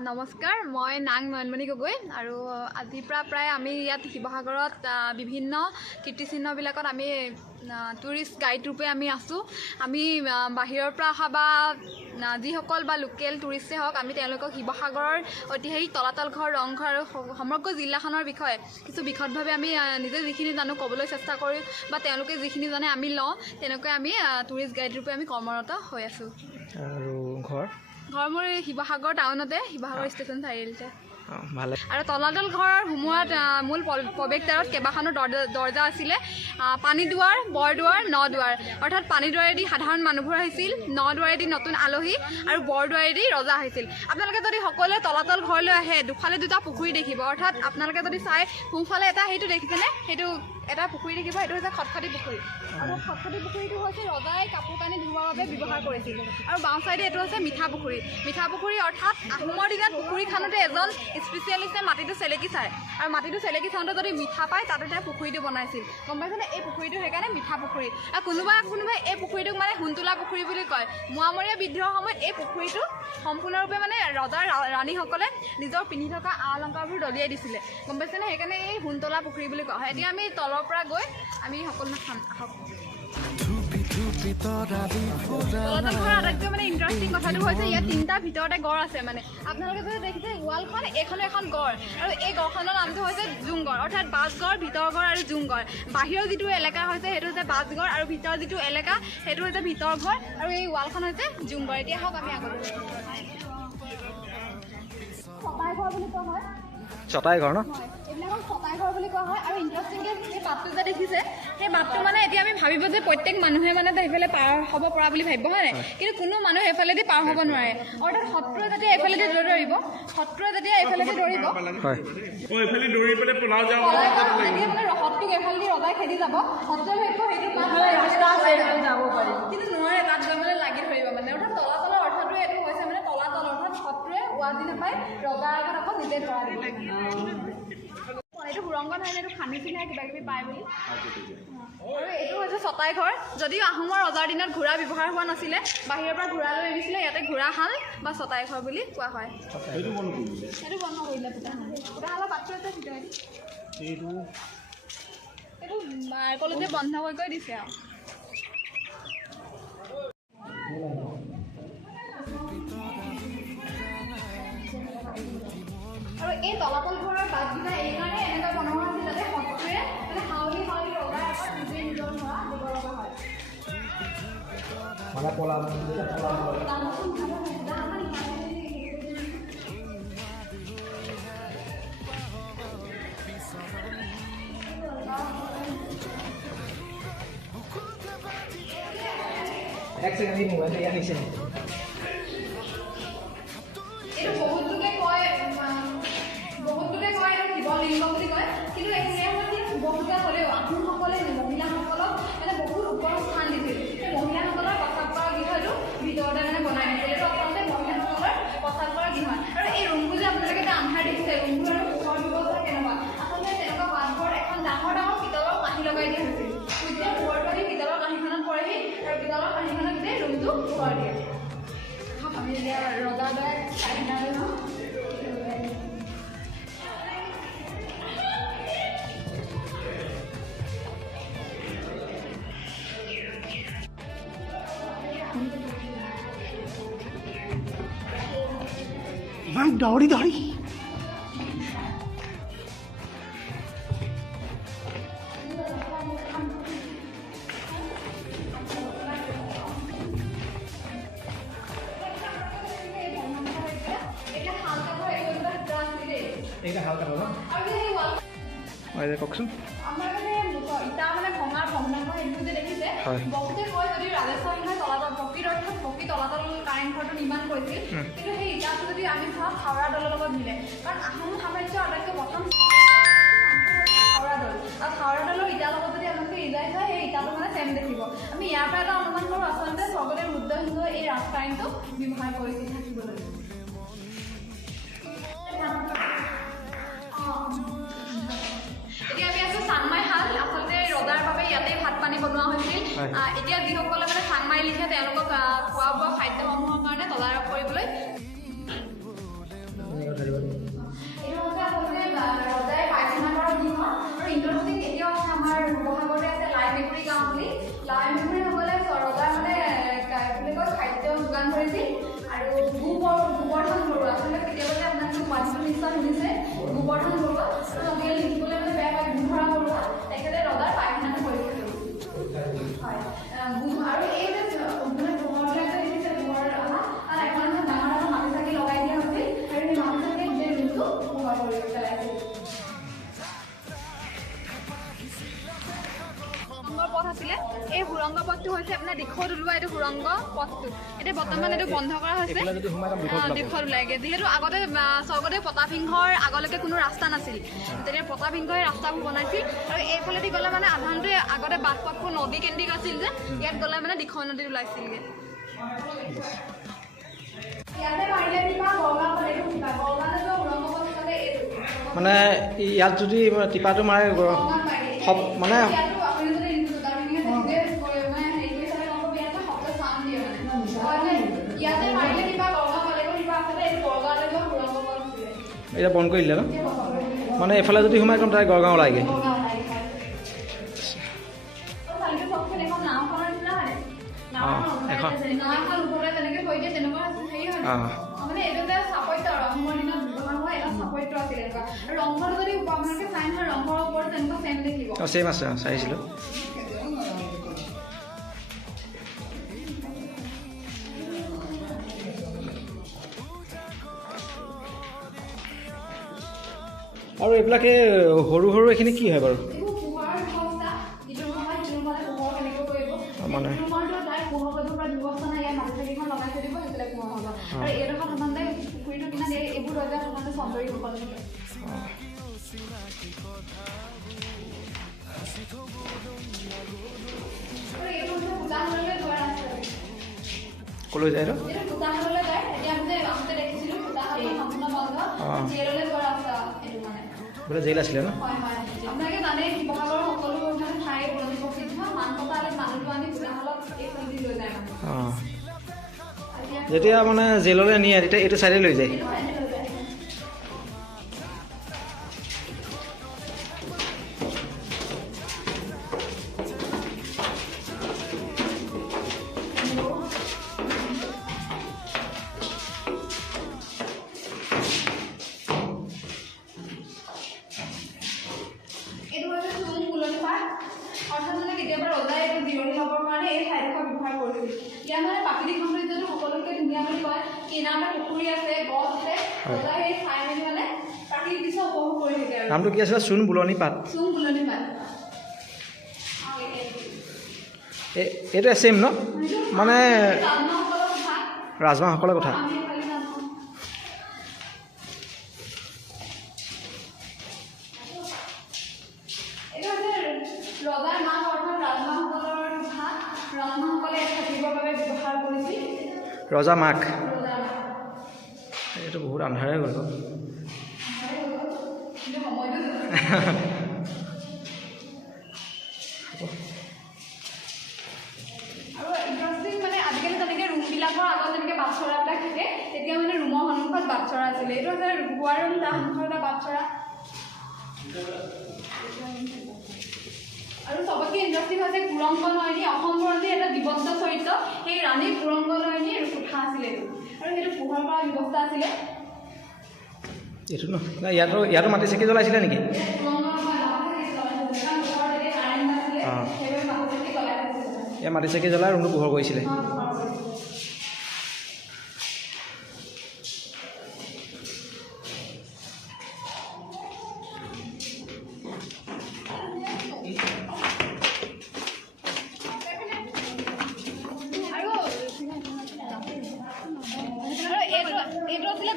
নমস্কাৰ, মই নাং নয়নমণি গগৈ আৰু আজিৰ পৰা প্ৰায় আমি ইয়াত শিৱসাগৰত বিভিন্ন কীৰ্তিচিহ্নবিলাকত আমি টুৰিষ্ট গাইড ৰূপে আমি আছোঁ। আমি বাহিৰৰ পৰা অহা বা যিসকল বা লোকেল টুৰিষ্টেই হওক, আমি তেওঁলোকক শিৱসাগৰৰ ঐতিহাসিক তলাতল ঘৰ, ৰংঘৰ আৰু সমগ্ৰ জিলাখনৰ বিষয়ে কিছু বিশদভাৱে আমি নিজে যিখিনি জানো ক'বলৈ চেষ্টা কৰোঁ বা তেওঁলোকে যিখিনি জানে আমি লওঁ। তেনেকৈ আমি টুৰিষ্ট গাইড ৰূপে আমি কৰ্মৰত হৈ আছোঁ। আৰু ঘৰ মোৰ শিৱসাগৰ টাউনতে, শিৱসাগৰ ষ্টেচন চাৰিআলিতে। ভালে। আৰু তলাতল ঘৰৰ সোমোৱাত মূল প্ৰৱেশদ্বাৰত কেইবাখনো দৰ্জা আছিলে। পানীদুৱাৰ, বৰদুৱাৰ, নদুৱাৰ। অৰ্থাৎ পানীদুৱাৰেদি সাধাৰণ মানুহবোৰ আহিছিল, নদুৱাৰেদি নতুন আলহী আৰু বৰদুৱাৰেদি ৰজা আহিছিল। আপোনালোকে যদি সকলোৱে তলাতল ঘৰলৈ আহে, দুফালে দুটা পুখুৰী দেখিব। অৰ্থাৎ আপোনালোকে যদি চাই সোঁফালে এটা সেইটো দেখিছেনে, সেইটো এটা পুখুৰী দেখিব, সেইটো হৈছে খটখটি পুখুৰী। আৰু খটখটি পুখুৰীটো হৈছে ৰজাই কাপোৰ কানি ধোৱাৰ বাবে ব্যৱহাৰ কৰিছিল। আৰু বাওঁ চাইডে এইটো হৈছে মিঠা পুখুৰী। মিঠা পুখুৰী অৰ্থাৎ আহোমৰ দিনত পুখুৰী খানোতে এজন স্পেচিয়েলিষ্টে মাটিটো চেলেকি চায়, আৰু মাটিটো চেলেকি চাওঁতে যদি মিঠা পায় তাতে তেওঁ পুখুৰীটো বনাইছিল। গম পাইছেনে? এই পুখুৰীটো সেইকাৰণে মিঠা পুখুৰী। আৰু কোনোবাই এই পুখুৰীটোক মানে সোণতোলা পুখুৰী বুলি কয়। মোৱামৰীয়া বিদ্ৰোহৰ সময়ত এই পুখুৰীটো সম্পূৰ্ণৰূপে মানে ৰজাৰ ৰাণীসকলে নিজৰ পিন্ধি থকা আ অলংকাৰবোৰ দলিয়াই দিছিলে। গম পাইছেনে? সেইকাৰণে এই সোণতোলা পুখুৰী বুলি কোৱা হয়। এতিয়া আমি তলৰ পৰা গৈ আমি সকলো চাম আহক। তলাতল ঘৰৰ আটাইতকৈ মানে ইণ্টাৰেষ্টিং কথাটো হৈছে ইয়াত তিনিটা ভিতৰতে গড় আছে। মানে আপোনালোকে যদি দেখিছে ৱালখন, এইখনো এখন গড়, আৰু এই গড়খনৰ নামটো হৈছে জোংগড়। অৰ্থাৎ বাজগড়, ভিতৰগড় আৰু জোংগড়। বাহিৰৰ যিটো এলেকা হৈছে সেইটো হৈছে বাজগড়, আৰু ভিতৰৰ যিটো এলেকা সেইটো হৈছে ভিতৰঘৰ, আৰু এই ৱালখন হৈছে জোংগড়। এতিয়া হওক আমি আগলৈ। চতাই ঘৰ বুলি কোৱা হয়। চতাই ঘৰ ন? এইবিলাকক চতাই ঘৰ বুলি কোৱা হয়। আৰু ইণ্টাৰেষ্টিংকে সেই বাটটো যে দেখিছে, সেই বাটটো মানে এতিয়া আমি ভাবিব যে প্ৰত্যেক মানুহে মানে সেইফালে পাৰ হ'ব পৰা বুলি ভাবিব, হয় নাই? কিন্তু কোনো মানুহ সেইফালেদি পাৰ হ'ব নোৱাৰে। অৰ্থাৎ শত্ৰুৱে যেতিয়া এইফালেদি দৌৰিব, এইফালে দৌৰি পেলাই পলাও যাওঁ মানে শত্ৰুক এইফালেদি ৰজাই খেদি যাব। শত্ৰুৱে ভাবিব সেইটো যাব পাৰি, কিন্তু নোৱাৰে, তাত গৈ মানে লাগি ধৰিব। মানে অৰ্থাৎ তলাতলৰ অৰ্থটোৱে এইটো হৈছে মানে তলাতল, অৰ্থাৎ শত্ৰুৱে উৱাজি নাপায়, ৰজাৰ আগত আকৌ নিজে ধৰা দিব। এইটো সুৰংগ নহয়, এইটো খান্দিছিলেহে কিবা কিবি পায় বুলি। আৰু এইটো হৈছে চতাই ঘৰ। যদিও আহোমৰ ৰজাৰ দিনত ঘোঁৰা ব্যৱহাৰ হোৱা নাছিলে, বাহিৰৰ পৰা ঘোঁৰা লৈ আহিছিলে, ইয়াতে ঘোঁৰাশাল বা চতাই ঘৰ বুলি কোৱা হয়। সেইটো বন্ধ কৰিলে পুতাশালৰ পাত্ৰ আছে ভিতৰেদি। এইটো কলেজে বন্ধ কৰি দিছে আৰু। আৰু এই তলাতল ঘৰৰ বাটকেইটা এইকাৰণে এনেকৈ বনোৱা হৈছে যাতে শত্ৰুৱে মানে হাউলি ৰজাৰ আগত নিজে নিজৰ ধৰা দিব লগা হয়। এক ছেকেণ্ড এই মোবাইলটো ইয়াত আহিছে নেকি? এইটো বহুত লোকে কয় এইটো শিৱলিংগ বুলি কয়, কিন্তু বহুতে হ'লেও আহোমসকলে মহিলাসকলক মানে বহুত ওপৰত স্থান দিছিল। সেই মহিলাসকলৰ প্ৰস্ৰাৱ কৰা গৃহ এইটো ভিতৰতে মানে বনাই দিছিল। এইটো আচলতে মহিলাসকলৰ প্ৰস্ৰাৱ কৰা গৃহ। আৰু এই ৰুমবোৰ যে আপোনালোকে এটা আন্ধাৰ দেখিছে, ৰুমবোৰ আৰু পোহৰ ব্যৱস্থা কেনেকুৱা, আচলতে তেনেকুৱা পাকঘৰত এখন ডাঙৰ পিতলৰ কাঁহী লগাই দিয়া হৈছিল। যেতিয়া পোহৰটো আহি পিতলৰ কাঁহীখনত পৰেহি, আৰু পিতলৰ কাঁহীখনত গোটেই ৰুমটো পোহৰ দিয়ে। আমি এতিয়া ৰজাৰ দৰে কাহিনালৈ যাওঁ। ইমান দৌৰি কওকচোন। আমাৰ মানে ইটা মানে ভগ্নাংশ সেইটো যে দেখিছে, বহুতে কয় যদি ৰাজেশ্বৰ সিংহই প্ৰকৃত তলাতল কাৰেংঘৰটো নিৰ্মাণ কৰিছিল, কিন্তু সেই ইটাটো যদি আমি চাওঁ হাওৰা দলৰ লগত মিলে। কাৰণ আহোম সাম্ৰাজ্যৰ আটাইতকৈ প্ৰথম হাওৰা দল, আৰু হাওৰা দলৰ ইটাৰ লগত যদি আপোনালোকে ইজাই চায়, সেই ইটাটো মানে চেম দেখিব। আমি ইয়াৰ পৰা এটা অনুমান কৰোঁ আচলতে স্বৰ্গদেৱ ৰুদ্ৰসিংহই এই ৰাজকাৰেংটো ব্যৱহাৰ কৰিছিল থাকিবলৈ। এতিয়া আমি আছো চাংমাই শাল। আচলতে ৰজাৰ বাবে ইয়াতে ভাত পানী বনোৱা হৈছিল। এতিয়া যিসকলে মানে চাংমাই লিখে তেওঁলোকক খোৱা বোৱা খাদ্যসমূহৰ কাৰণে তদাৰক কৰিবলৈ হৈছে আপোনাৰ দিশত ওলোৱা এইটো সুৰংগ পথটো এতিয়া বৰ্তমান এইটো বন্ধ কৰা হৈছে এইফালে যদি সোমাই যাম দিশত ওলাইগে যিহেতু আগতে স্বৰ্গদেৱ প্ৰতাপসিংহৰ আগলৈকে কোনো ৰাস্তা নাছিল তেতিয়া প্ৰতাপসিংহই ৰাস্তাবোৰ বনাইছিল আৰু এইফালেদি গ'লে মানে সাধাৰণতে আগতে বাট পথবোৰ নদী কেন্দ্ৰিক আছিল যে ইয়াত গ'লে মানে দিশত নদীত ওলাইছিলগৈ ইয়াতে পাৰিলে কিবা গংগা পালেটো গংগানদীৰ সুৰংগ পথ চালে এইটো মানে ইয়াত যদি টিপাটো মাৰে মানে এতিয়া বন্ধ কৰি দিলে ন মানে এইফালে যদি সোমাই কম তাই গড়গাঁও ওলাইগে ছেম আছে চাইছিলোঁ আৰু এইবিলাকে সৰু সৰু এইখিনি কি হয় বাৰু মানে কলৈ যায় আৰু বোলে জেল আছিলে ন আপোনালোকে জানে শিৱসাগৰৰ সকলো মানে ঠাই প্ৰসিদ্ধ মানকটা মানুহটো আনি গোলাঘাটত এইখন দি লৈ যায় যেতিয়া মানে জেললৈ নিয়ে তেতিয়া এইটো চাইডে লৈ যায় নামটো কি আছিলে চোন বুলনি পাত এইটো ছেম ন মানে ৰাজমাসকলৰ কথা ৰজা মাক এইটো বহুত আন্ধাৰে গ'ল বিলাকৰ আগত যেনেকৈ বাটচৰাবিলাক থাকে তেতিয়া মানে ৰুমৰ সন্মুখত বাটচৰা আছিলে এইটো হৈছে গোৱা ৰুম তাৰ সন্মুখত এটা বাটচৰা আৰু চবতকৈ ইণ্টাৰেষ্টিং হৈছে কুৰংগনয়নী অসম বুৰঞ্জী এটা জীৱন্ত চৰিত্ৰ সেই ৰাণী কুৰংগনয়নীৰ কোঠা আছিলে আৰু সেইটো পোহৰ কৰা ব্যৱস্থা আছিলে এইটো ন ইয়াতো মাটি চাকি জ্বলাইছিলে নেকি ইয়াত মাটি চাকি জ্বলাই ৰুমটো পোহৰ কৰিছিলে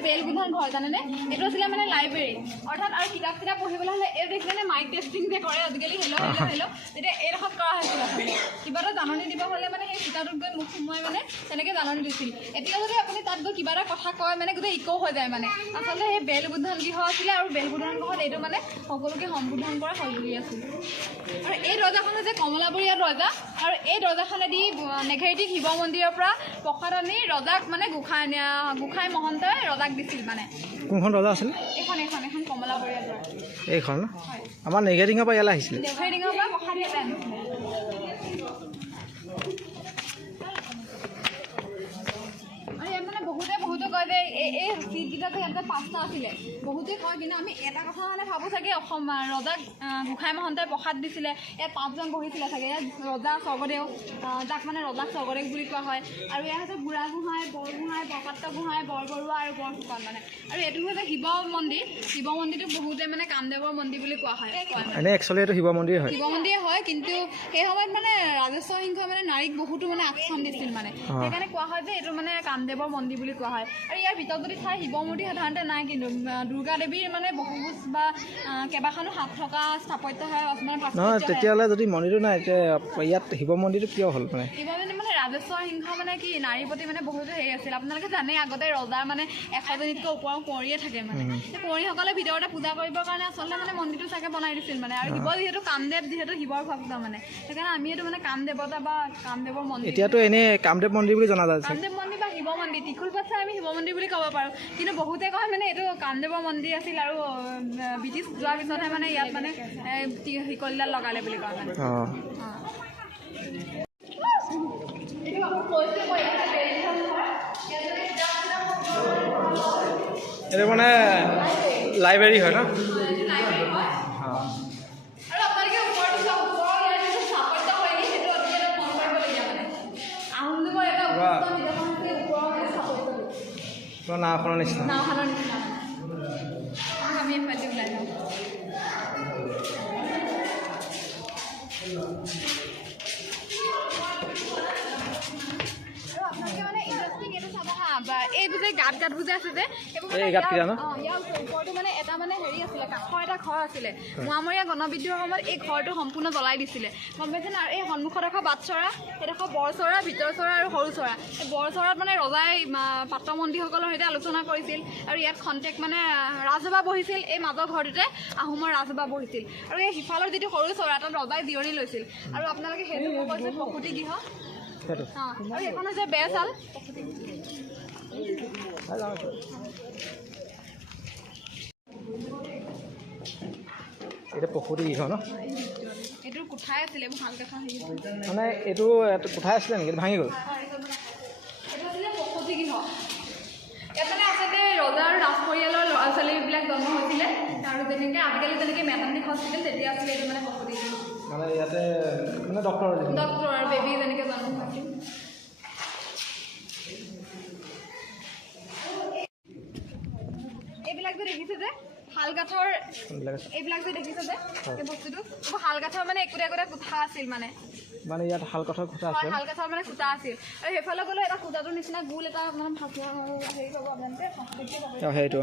বেলগুধান ঘৰ জানেনে এইটো আছিলে মানে লাইব্ৰেৰী অৰ্থাৎ আৰু কিতাপ চিতাপ পঢ়িবলৈ হ'লে এই দেখিলে মাইক টেষ্টিং যে কৰে আজিকালি হেল্ল' তেতিয়া এইডোখৰত কৰা হৈছিল কিবা এটা জাননী দিব হ'লে মানে সেই কিতাপটোত গৈ মুখ সোমোৱাই মানে তেনেকৈ জাননী দিছিল এতিয়া যদি আপুনি তাত গৈ কিবা এটা কথা কয় মানে গোটেই ইক' হৈ যায় মানে আচলতে সেই বেলগুধান গৃহ আছিলে আৰু বেলগুধান গৃহত এইটো মানে সকলোকে সম্বোধন কৰা সঁজুলি আছিল আৰু এই দৰ্জাখন হৈছে কমলাবৰীয়া দৰ্জা আৰু এই দৰ্জাখনেদি নেঘেৰিটি শিৱ মন্দিৰৰ পৰা প্ৰসাদ আনি ৰজাক মানে গোসাঁই মহন্তই ৰজাক দিছিল মানে কোনখন ৰজা আছিল এখন কমলাবৰীয়া দৰ্জা এইখন ন আমাৰ নেঘেৰিটিঙৰ পৰা ইয়ালৈ আহিছিলে নেঘেৰিটিঙৰ পৰা প্ৰসাদ ইয়াতে আনিছিলে আৰু ইয়াত মানে বহুতে কয় কয় যে এই চিটকেইটা যে ইয়াতে 5টা আছিলে বহুতে কয় কিন্তু আমি এটা কথা মানে ভাবোঁ চাগে অসম ৰজাক গোসাঁই মহন্তই প্ৰসাদ দিছিলে ইয়াত 5জন বহিছিলে চাগে ইয়াত ৰজা স্বৰ্গদেউ যাক মানে ৰজাক স্বৰ্গদেউ বুলি কোৱা হয় আৰু ইয়াত হৈছে বুঢ়া গোহাঁই বৰগোহাঁই বৰপাত্ৰ গোহাঁই বৰবৰুৱা আৰু বৰফুকন মানে আৰু এইটো হৈছে শিৱ মন্দিৰটো বহুতে মানে কামদেৱৰ মন্দিৰ বুলি কোৱা হয় এনে একচুৱেলি এইটো শিৱ মন্দিৰ হয় শিৱ মন্দিৰে হয় কিন্তু সেই সময়ত মানে ৰাজেশ্বৰ সিংহই মানে নাৰীক বহুতো মানে আকৰ্ষণ দিছিল মানে সেইকাৰণে কোৱা হয় যে এইটো মানে কামদেৱৰ মন্দিৰ বুলি কোৱা হয় আৰু ইয়াৰ ভিতৰত যদি চাই শিৱ মূৰ্তি সাধাৰণতে নাই কিন্তু দুৰ্গা দেৱীৰ মানে বহুভুজ বা কেইবাখনো হাত থকা স্থাপত্য হয় নহয় তেতিয়াহ'লে যদি মন্দিৰটো নাই এতিয়া ইয়াত শিৱ মন্দিৰটো কিয় হ'ল মানে শিৱ মন্দিৰ মানে ৰাজেশ্বৰ সিংহ মানে কি নাৰীৰ প্ৰতি মানে বহুতো হেৰি আছিল আপোনালোকে জানে আগতে ৰজাৰ মানে 100জনীতকৈ ওপৰৰ কুঁৱৰীয়ে থাকে মানে সেই কুঁৱৰীসকলে ভিতৰতে পূজা কৰিবৰ কাৰণে আচলতে মানে মন্দিৰটো চাগে বনাই দিছিল মানে আৰু শিৱ যিহেতু কামদেৱ যিহেতু শিৱৰ ভক্ত মানে সেইকাৰণে আমি এইটো মানে কামদেৱতা বা কামদেৱৰ মন্দিৰ এতিয়াতো এনেই কামদেৱ মন্দিৰ বুলি জনা যায় কামদেৱ মন্দিৰ বা শিৱ মন্দিৰ ত্ৰিশূল পাছে আমি শিৱ মন্দিৰ বুলি ক'ব পাৰোঁ কিন্তু বহুতে কয় মানে এইটো কামদেৱৰ মন্দিৰ আছিল আৰু ব্ৰিটিছ যোৱাৰ পিছতহে মানে ইয়াত মানে শিকলিডাল লগালে বুলি কয় মানে এইটো মানে লাইব্ৰেৰী হয় ন নাওখনৰ নিচিনা আমি এফালে ওলাই যাওঁ এইবোৰ যে গাঁত বুজে আছে যে ইয়াৰ ওপৰতো মানে এটা মানে হেৰি আছিলে কাঠৰ এটা ঘৰ আছিলে মোৱামৰীয়া গণবিদ্ৰোহৰ সময়ত এই ঘৰটো সম্পূৰ্ণ জ্বলাই দিছিলে গম পাইছেনে আৰু এই সন্মুখত এডোখৰ বাটচৰা সেইডোখৰ বৰচৰা ভিতৰচৰা আৰু সৰুচৰা এই বৰচৰাত মানে ৰজাই পাত্ৰ মন্ত্ৰীসকলৰ সৈতে আলোচনা কৰিছিল আৰু ইয়াত খন্তেক মানে ৰাজসভা বহিছিল এই মাজৰ ঘৰটোতে আহোমৰ ৰাজসভা বহিছিল আৰু এই সিফালৰ যিটো সৰুচৰা তাত ৰজাই জিৰণি লৈছিল আৰু আপোনালোকে সেইটো কৈছে প্ৰসূতি গৃহ আৰু এইখন হৈছে বেচাল এইটো প্ৰসূতি গৃহ ন এইটো কোঠাই আছিলে এইবোৰ ভালকৈ মানে এইটো কোঠাই আছিলে নেকি ভাঙি গ'ল এইটো আছিলে প্ৰসূতি গৃহ ইয়াত মানে আচলতে ৰজা আৰু ৰাজ পৰিয়ালৰ ল'ৰা ছোৱালীবিলাক জন্ম হৈছিলে আৰু যেনেকৈ আজিকালি যেনেকৈ মেটাৰ্নিটি হস্পিটেল তেতিয়া আছিলে এইটো মানে প্ৰসূতি গৃহ মানে ইয়াতে মানে ডক্টৰ আৰু বেবী যেনেকৈ জন্ম হৈছিল এইবিলাক যে দেখিছে যে শালকাঠৰ এইবিলাক যে দেখিছে যে এই বস্তুটো শালকাঠৰ মানে একোটা একোটা কোঠা আছিল মানে ইয়াত শালকাঠৰ খুঁটা আছে শালকাঠৰ মানে খুঁটা আছিল আৰু সেইফালে গ'লে এটা খুঁটাটোৰ নিচিনা গোল এটা মানে হেৰি কৰিব আপোনালোকে সেইটো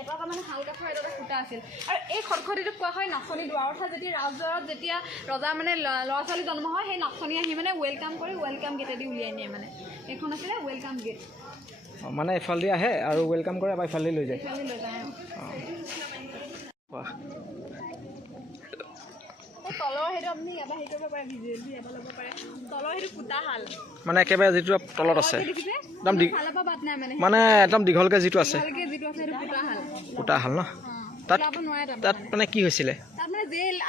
এটা মানে শালকাঠৰ এটা খুঁটা আছিল আৰু এই খটখটিটোক কোৱা হয় নাচনী দুৱাৰ অৰ্থাৎ যেতিয়া ৰাজদুৱাৰত যেতিয়া ৰজা মানে ল'ৰা ছোৱালী জন্ম হয় সেই নাচনী আহি মানে ৱেলকাম কৰি ৱেলকাম গেটেদি উলিয়াই নিয়ে মানে এইখন আছিলে ৱেলকাম গেট মানে এফালেদি আহে আৰু ৱেলকাম কৰে বা এফালেদি লৈ যায় তলৰ সেইটো আপুনি ইয়াৰ পৰা হেৰি কৰিব পাৰে ভিজুৱেলি ইয়াৰ পৰা ল'ব পাৰে তলৰ সেইটো খুটাশাল মানে একেবাৰে যিটো তলত আছে একদম মানে একদম দীঘলকৈ যিটো আছে খুটাশাল ন তাত মানে কি হৈছিলে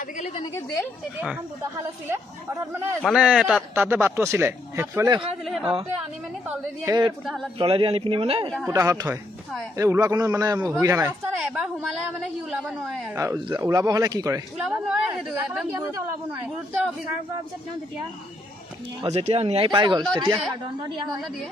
আজিকালি যেনেকৈ জেল তেতিয়া এখন খুটাশাল আছিলে অৰ্থাৎ মানে তাতে বাটটো আছিলে সেইফালে সেই তলেদি আনি পিনি মানে খুটাশালত থয় এই ওলোৱা কোনো মানে সুবিধা নাই এবাৰ সোমালে মানে সি ওলাব নোৱাৰে আৰু ওলাব হ'লে কি কৰে ওলাব নোৱাৰে সেইটো একদম ওলাব নোৱাৰে গুৰুত্বৰ অভিযান কৰাৰ পিছত তেওঁ যেতিয়া ন্যায় পাই গ'ল তেতিয়া দণ্ড দিয়ে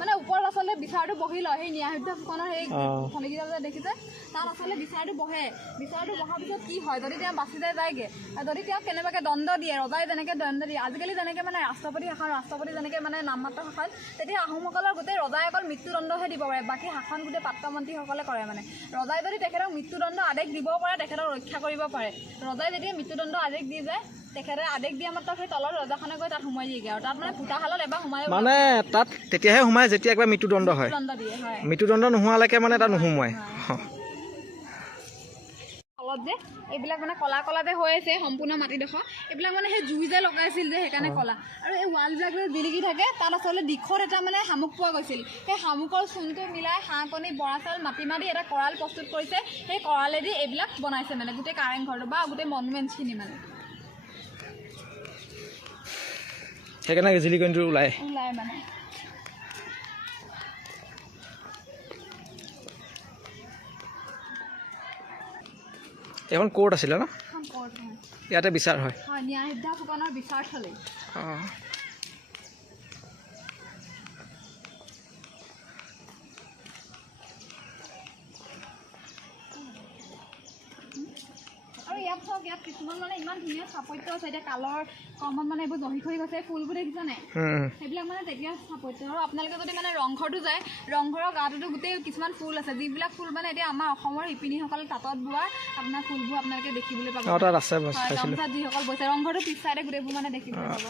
মানে ওপৰত আচলতে বিচাৰটো বহি লয় সেই ন্যায়াধীশখনৰ সেই খনিকেইটা যে দেখিছে তাত আচলতে বিচাৰটো বহাৰ পিছত কি হয় যদি তেওঁ বাচি যায়গৈ যদি তেওঁক কেনেবাকৈ দণ্ড দিয়ে ৰজাই যেনেকৈ দণ্ড দিয়ে আজিকালি যেনেকৈ মানে ৰাষ্ট্ৰপতি যেনেকৈ মানে নামমাত্ৰ শাসন তেতিয়া আহোমসকলৰ গোটেই ৰজাই অকল মৃত্যুদণ্ডহে দিব পাৰে বাকী শাসন গোটেই পাত্ৰমন্ত্ৰীসকলে কৰে মানে ৰজাই যদি তেখেতক মৃত্যুদণ্ড আদেশ দিব পাৰে তেখেতক ৰক্ষা কৰিব পাৰে ৰজাই যেতিয়া মৃত্যুদণ্ড আদেশ দি যায় তেখেতে আদেশ দিয়া মাত্ৰ সেই তলৰ ৰজাখনে গৈ তাত সোমাই দিয়েগৈ আৰু তাত মানে ফুটাশালত এবাৰ সোমাই মানে তাত তেতিয়াহে সোমায় যেতিয়া একবাৰ মৃত্যুদণ্ড হয় মৃত্যুদণ্ড নোহোৱালৈকে মানে তাত নোসোমোৱাই তলত যে এইবিলাক মানে কলা যে হৈ আছে সম্পূৰ্ণ মাটিডোখৰ এইবিলাক মানে সেই জুই যে লগাইছিল যে সেইকাৰণে কলা আৰু এই ৱালবিলাক যে জিলিকি থাকে তাত আচলতে দিশত এটা মানে শামুক পোৱা গৈছিল সেই শামুকৰ চূণটো মিলাই হাঁহ কণী বৰা চাউল মাটি এটা কৰাল প্ৰস্তুত কৰিছে সেই কৰালেদি এইবিলাক বনাইছে মানে গোটেই কাৰেংঘৰটো বা গোটেই মনুমেণ্টছখিনি মানে সেইকাৰণে জিলিকনিটো ওলাই মানে এইখন কোৰ্ট আছিলে ন এখন কোৰ্ট হয় ইয়াতে বিচাৰ হয় হয় ন্যায়াধীশ ফুকনৰ বিচাৰথলী অঁ আৰু ইয়াত চাওক ইয়াত কিছুমান মানে ইমান ধুনীয়া স্থাপত্য আছে এতিয়া কালৰ কমত মানে এইবোৰ জহি থৈ গৈছে ফুলবোৰ দেখিছা নাই সেইবিলাক মানে তেতিয়া স্থাপত্য আৰু আপোনালোকে যদি মানে ৰংঘৰটো যায় ৰংঘৰৰ গাটোতো গোটেই কিছুমান ফুল আছে যিবিলাক ফুল মানে এতিয়া আমাৰ অসমৰ শিপিনীসকল তাঁতত বোৱা আপোনাৰ ফুলবোৰ আপোনালোকে দেখিবলৈ পাব অঁ তাত আছে হয় গামোচাত যিসকল বৈছে ৰংঘৰটো পিছ চাইডে গোটেইবোৰ মানে দেখিবলৈ পাব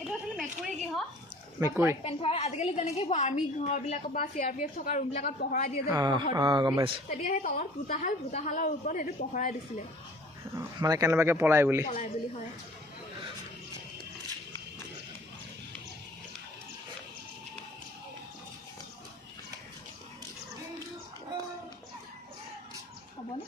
এইটো আচলতে মেকুৰী গৃহ মেকুৰী পেন্থাৰ আজিকালি যেনেকৈ আৰ্মি ঘৰবিলাকৰ বা CRPF থকা ৰুমবিলাকত পহৰা দিয়ে যে গম পাইছোঁ তেতিয়া সেই তলত ভূতাশালৰ ওপৰত সেইটো পহৰাই দিছিলে মানে কেনেবাকৈ পলাই বুলি হয় হ'বনে